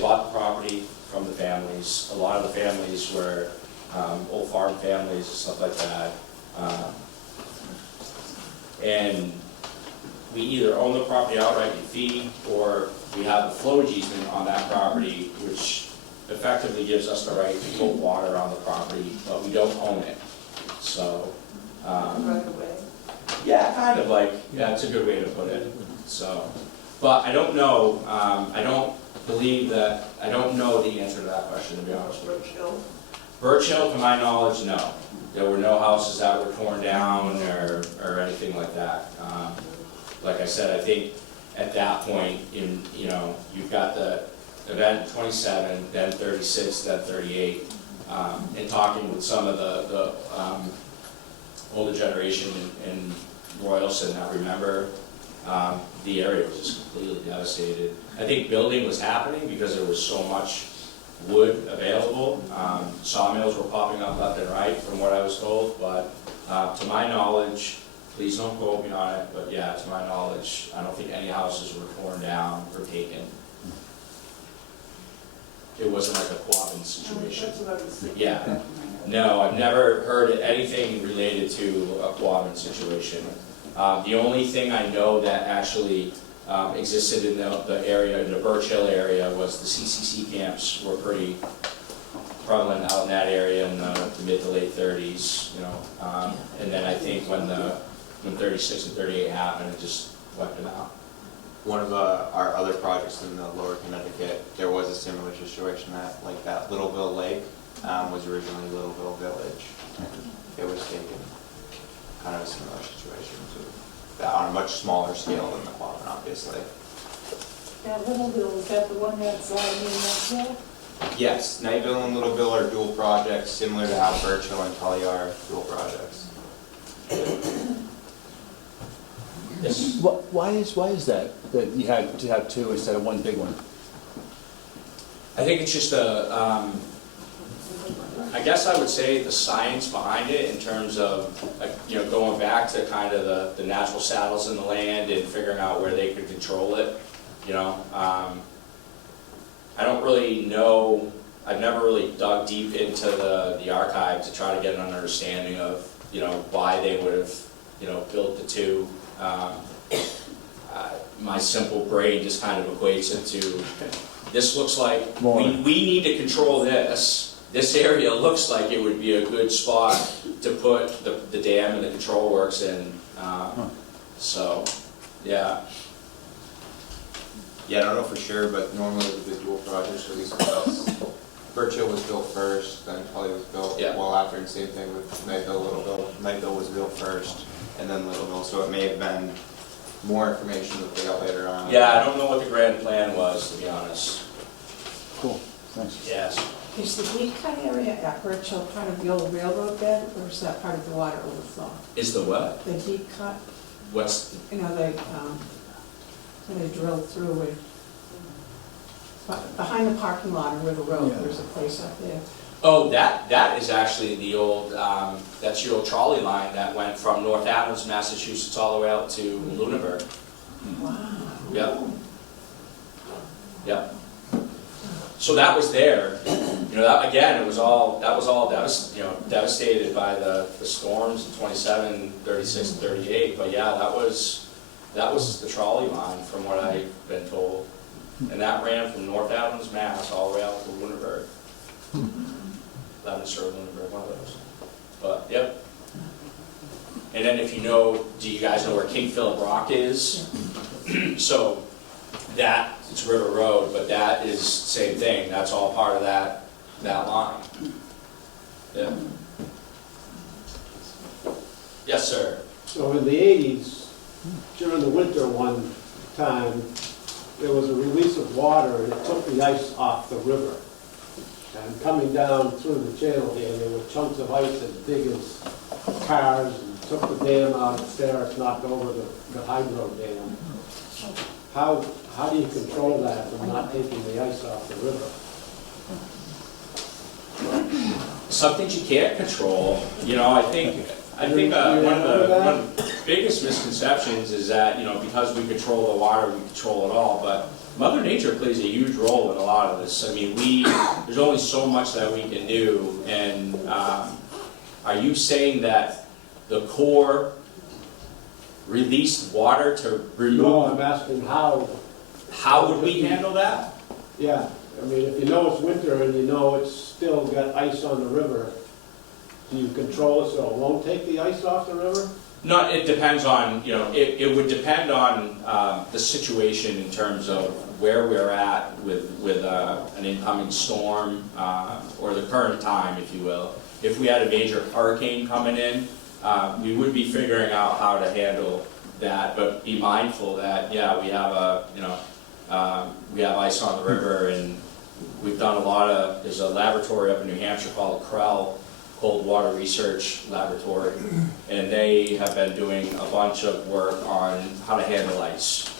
bought the property from the families. A lot of the families were old farm families, stuff like that. And we either own the property outright in fee, or we have a flowage easement on that property, which effectively gives us the right to put water on the property, but we don't own it. So, Right away. yeah, kind of like, yeah, it's a good way to put it. So, but I don't know, I don't know the answer to that question, to be honest with you. Birch Hill. Birch Hill, to my knowledge, no. There were no houses that were torn down or anything like that. Like I said, I think at that point, you've got the event 27, then 36, then 38. And talking with some of the older generation in Royalston that remember, the area was just completely devastated. I think building was happening because there was so much wood available. Sawmills were popping up left and right from what I was told, but to my knowledge, please don't quote me on it, but yeah, to my knowledge, I don't think any houses were torn down or taken. It wasn't like a Quabbin situation. That's what I was thinking. Yeah. No, I've never heard anything related to a Quabbin situation. The only thing I know that actually existed in the area, in the Birch Hill area, was the CCC camps were pretty prevalent out in that area in the mid to late 30s, and then I think when 36 and 38 happened, it just wiped them out. One of our other projects in the lower Connecticut, there was a similar situation that Littleville Lake was originally Littleville Village. It was taken, kind of a similar situation to that, on a much smaller scale than the Quabbin, obviously. That Littleville, is that the one that's near Knoxville? Yes, Nightville and Littleville are dual projects, similar to how Birch Hill and Tully are dual projects. Yes. Why is that you had to have two instead of one big one? I think it's just I guess I would say the science behind it in terms of, going back to kind of the natural saddles in the land and figuring out where they could control it. I don't really know, I've never really dug deep into the archive to try to get an understanding of, why they would have, built the two. My simple brain just kind of equates it to, this looks like, we need to control this. This area looks like it would be a good spot to put the dam and the control works in. So, yeah. Yeah, I don't know for sure, but normally with the dual projects, at least with us, Birch Hill was built first, then Tully was built well after, and same thing with Nightville, Littleville. Nightville was built first, and then Littleville, so it may have been more information that they got later on. Yeah, I don't know what the grand plan was, to be honest. Cool, thanks. Yes. Is the deep cut area at Birch Hill part of the old railroad bed, or is that part of the water overflow? Is the what? The deep cut, What's, when they drilled through it, behind the parking lot or where the road, Yeah. there's a place up there. oh, that is actually the old, that's your old trolley line that went from North Adams, Massachusetts, all the way out to Lunenburg. Wow. Yep. Yep. So that was there, that, again, that was all devastated by the storms in 27, 36, and 38, but yeah, that was the trolley line from what I've been told. And that ran from North Adams, Mass, all the way out to Lunenburg. Leominster or Lunenburg, one of those. But, yep. And then if do you guys know where King Philip Rock is? So, it's River Road, but that is same thing, that's all part of that line. Yeah. Yes, sir. So in the 80s, during the winter one time, there was a release of water and it took the ice off the river. And coming down through the channel there were chunks of ice as big as cars, and took the dam out upstairs, knocked over the hydro dam. How do you control that from not taking the ice off the river? Some things you can't control, I think one of the biggest misconceptions is that, because we control the water, we control it all, but Mother Nature plays a huge role in a lot of this. I mean, there's only so much that we can do, and are you saying that the core released water to No, remove. I'm asking how, How would we handle that? yeah, I mean, if you know it's winter and you know it's still got ice on the river, do you control it so it won't take the ice off the river? No, it depends on, you know, it would depend on the situation in terms of where we're at with an incoming storm or the current time, if you will. If we had a major hurricane coming in, we would be figuring out how to handle that, but be mindful that, yeah, we have we have ice on the river, and we've done a lot of, there's a laboratory up in New Hampshire called CREL, Cold Water Research Laboratory, and they have been doing a bunch of work on how to handle ice.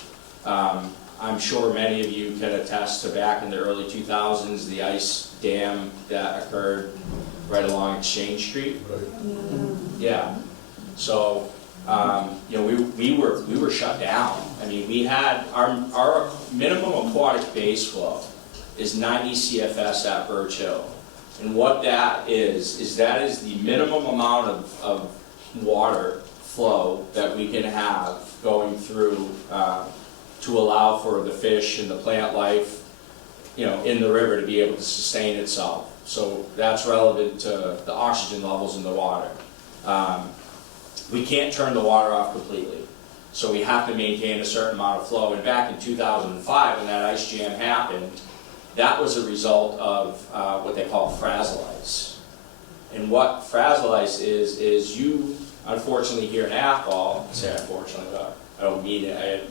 I'm sure many of you can attest to back in the early 2000s, the ice dam that occurred right along Exchange Street. Right. Yeah, so, you know, we were shut down. I mean, we had, our minimum aquatic base flow is 90 CFS at Birch Hill. And what that is that is the minimum amount of water flow that we can have going through to allow for the fish and the plant life, you know, in the river to be able to sustain itself. So that's relevant to the oxygen levels in the water. We can't turn the water off completely, so we have to maintain a certain amount of flow. And back in 2005, when that ice jam happened, that was a result of what they call frazzle ice. And what frazzle ice is you, unfortunately here in Athol, I say unfortunately, but I don't mean it,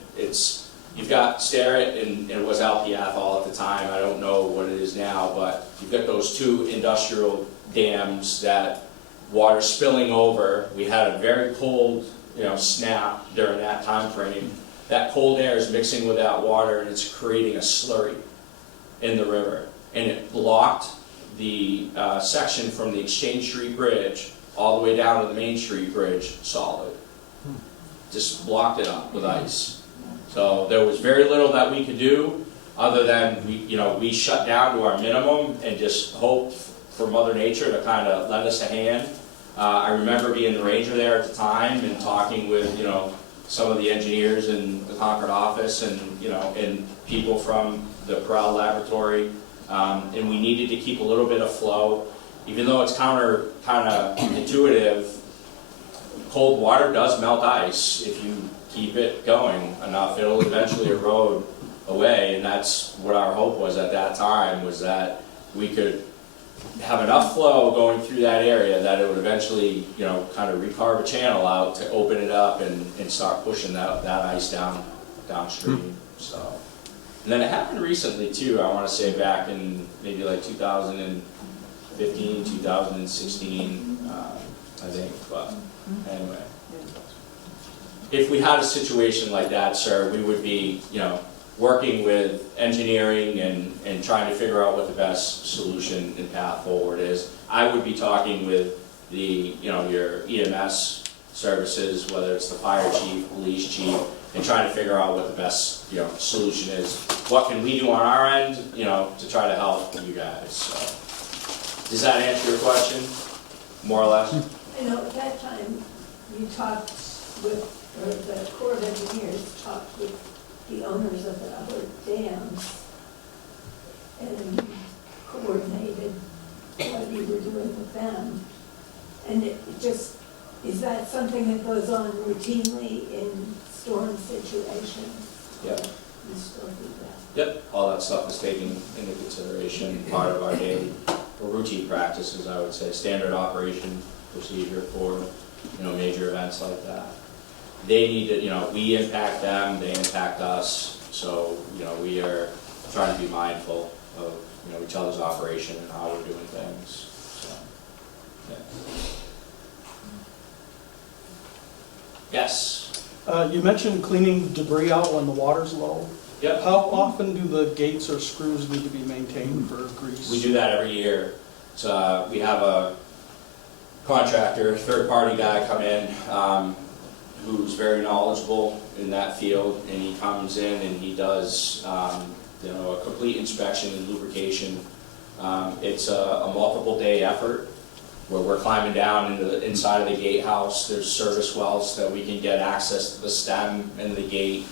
you've got Starrett and it was LP Athol at the time, I don't know what it is now, but you've got those two industrial dams that water spilling over. We had a very cold, you know, snap during that time frame. That cold air is mixing with that water and it's creating a slurry in the river, and it blocked the section from the Exchange Street Bridge all the way down to the Main Street Bridge solid. Just blocked it up with ice. So there was very little that we could do other than we shut down to our minimum and just hoped for Mother Nature to kind of lend us a hand. I remember being the ranger there at the time and talking with some of the engineers in the Concord office and people from the CREL laboratory, and we needed to keep a little bit of flow. Even though it's kind of intuitive, cold water does melt ice. If you keep it going enough, it'll eventually erode away, and that's what our hope was at that time, was that we could have enough flow going through that area that it would eventually, kind of recarve a channel out to open it up and start pushing that ice downstream. So. And then it happened recently too, I want to say back in maybe like 2015, 2016, I think, but anyway. If we had a situation like that, sir, we would be, working with engineering and trying to figure out what the best solution and path forward is. I would be talking with the, your EMS services, whether it's the fire chief, police chief, and trying to figure out what the best, solution is. What can we do on our end, to try to help you guys? So, does that answer your question, more or less? I know at that time, you talked with, or the Corps of Engineers talked with the owners of the other dams and coordinated what you were doing with them. And it just, is that something that goes on routinely in storm situations? Yep. You still do that? Yep, all that stuff is taken into consideration, part of our daily or routine practices, I would say, standard operation procedure for, major events like that. They need to, we impact them, they impact us, so, we are trying to be mindful of, each other's operation and how we're doing things, so, yeah. Yes? You mentioned cleaning debris out when the water's low. Yep. How often do the gates or screws need to be maintained for grease? We do that every year. So, we have a contractor, third-party guy come in, who's very knowledgeable in that field, and he comes in and he does a complete inspection and lubrication. It's a multiple day effort. where we're climbing down into the inside of the gatehouse. There's service wells that we can get access to the stem and the gate.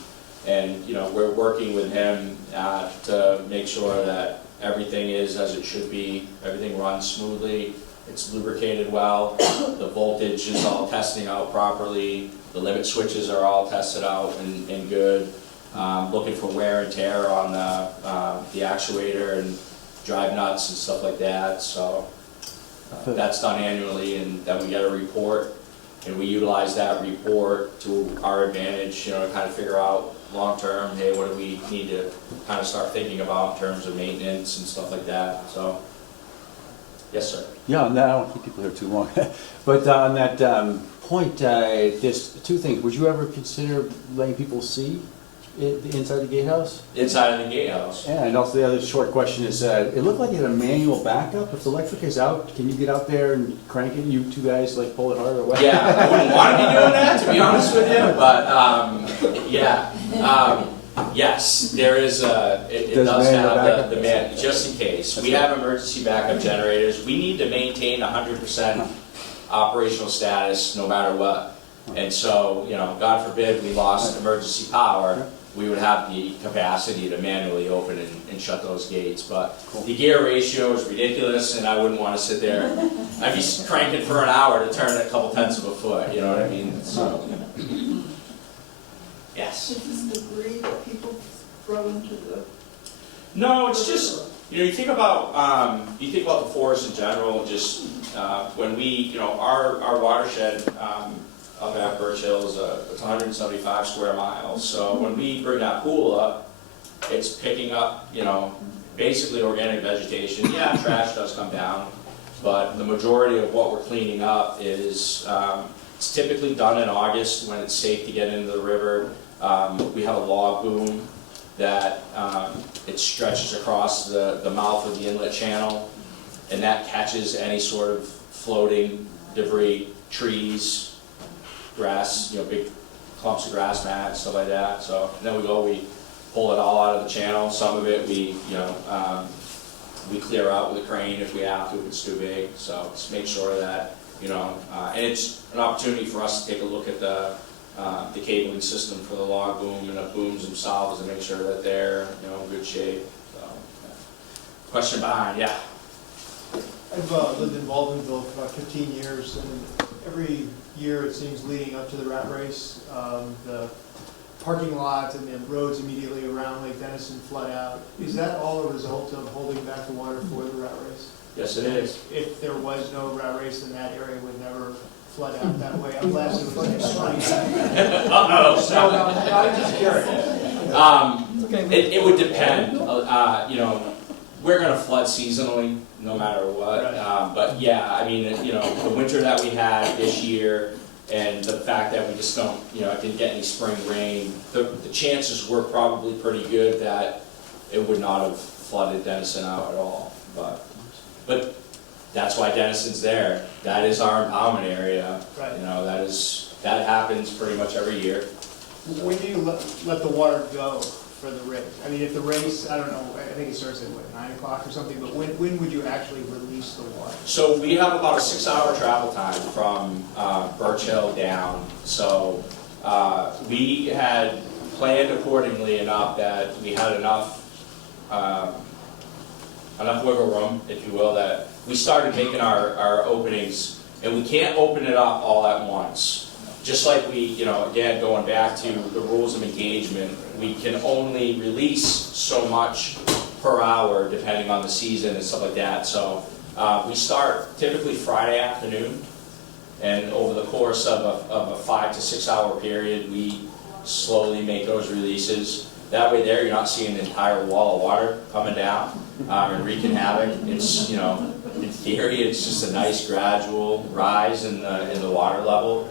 And, you know, we're working with him to make sure that everything is as it should be. Everything runs smoothly. It's lubricated well. The voltage is all testing out properly. The limit switches are all tested out and good. Looking for wear and tear on the actuator and drive nuts and stuff like that. So that's done annually, and then we get a report, and we utilize that report to our advantage, you know, to kind of figure out long term, hey, what do we need to kind of start thinking about in terms of maintenance and stuff like that. So, yes, sir. Yeah, on that, I don't keep people here too long. But on that point, there's two things. Would you ever consider letting people see inside the gatehouse? Inside of the gatehouse. Yeah, and also the other short question is, it looked like it had a manual backup. If the electric is out, can you get out there and crank it? You two guys like pull it hard or what? Yeah, I wouldn't want to be doing that, to be honest with you, but yeah. Yes, there is it Does does manual have backup? the man, just in case. We have emergency backup generators. We need to maintain 100% operational status no matter what. And so, you know, God forbid we lost emergency power, we would have the capacity to manually open and shut those gates. But the gear ratio is ridiculous, and I wouldn't want to sit there. I'd be cranking for an hour to turn it a couple tenths of a foot, you know what I mean? So, yes. Is this debris that people throw into the? No, it's just, you know, you think about the forest in general. Just when we, you know, our watershed up at Birch Hill is it's 175 square miles. So when we bring that pool up, it's picking up, you know, basically organic vegetation. Yeah, trash does come down, but the majority of what we're cleaning up is it's typically done in August when it's safe to get into the river. We have a log boom that it stretches across the mouth of the inlet channel, and that catches any sort of floating debris, trees, grass, you know, big clumps of grass mats, stuff like that. So then we pull it all out of the channel. Some of it we clear out with a crane if we have to, if it's too big. So just make sure that, you know, and it's an opportunity for us to take a look at the cabling system for the log boom and the booms themselves and make sure that they're, you know, in good shape. So, yeah. Question behind, yeah. I've lived in Waldenville for about 15 years, and every year it seems leading up to the rat race, the parking lot and the roads immediately around Lake Denison flood out. Is that all a result of holding back the water for the rat race? Yes, it is. If there was no rat race, then that area would never flood out that way, unless it was extreme. Uh-oh. No, I'm just curious. It would depend. You know, we're going to flood seasonally, no matter what. Right. But yeah, I mean, you know, the winter that we had this year, and the fact that we just don't, you know, didn't get any spring rain, the chances were probably pretty good that it would not have flooded Denison out at all. But that's why Denison's there. That is our empowerment area. Right. You know, that happens pretty much every year. When do you let the water go for the race? I mean, if the race, I don't know, I think it starts at what, 9 o'clock or something, but when would you actually release the water? So we have about a 6-hour travel time from Birch Hill down. So we had planned accordingly enough that we had enough wiggle room, if you will, that we started making our openings, and we can't open it up all at once. Just like we, you know, again, going back to the rules of engagement, we can only release so much per hour depending on the season and stuff like that. So we start typically Friday afternoon, and over the course of a 5 to 6 hour period, we slowly make those releases. That way there, you're not seeing an entire wall of water coming down and wreaking havoc. It's, you know, in theory, it's just a nice gradual rise in the water level.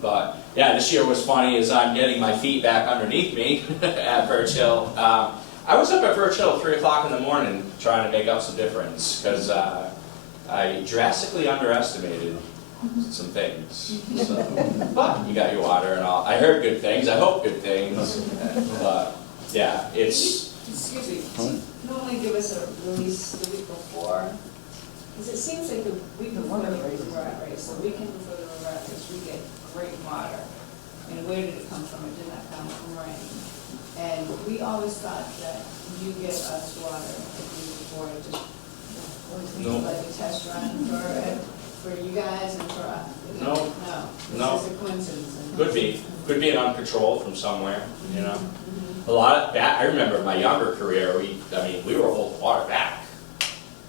But yeah, this year was funny as I'm getting my feet back underneath me at Birch Hill. I was up at Birch Hill at 3 o'clock in the morning trying to make up some difference because I drastically underestimated some things. So, but you got your water and all. I heard good things. I hope good things. But yeah, it's. Excuse me, do you normally give us a release the week before? Because it seems like we prefer the river rat race, so we can prefer the river rat race, we get great water. And where did it come from? It did not come from rain. And we always thought that you give us water before it just, No. like a test run for you guys and for us. No. No. No. It's just a coincidence. Could be an uncontrolled from somewhere, you know. A lot of that, I remember my younger career, we were holding water back.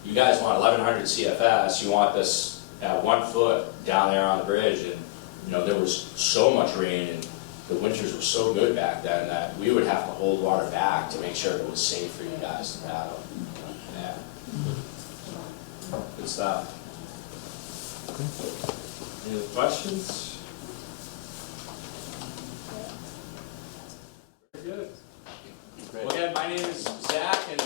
You guys want 1100 CFS, you want this at 1 foot down there on the bridge, and you know, there was so much rain and the winters were so good back then that we would have to hold water back to make sure it was safe for you guys to paddle. Yeah. Good stuff. Any other questions? Very good. Well, again, my name is Zach, and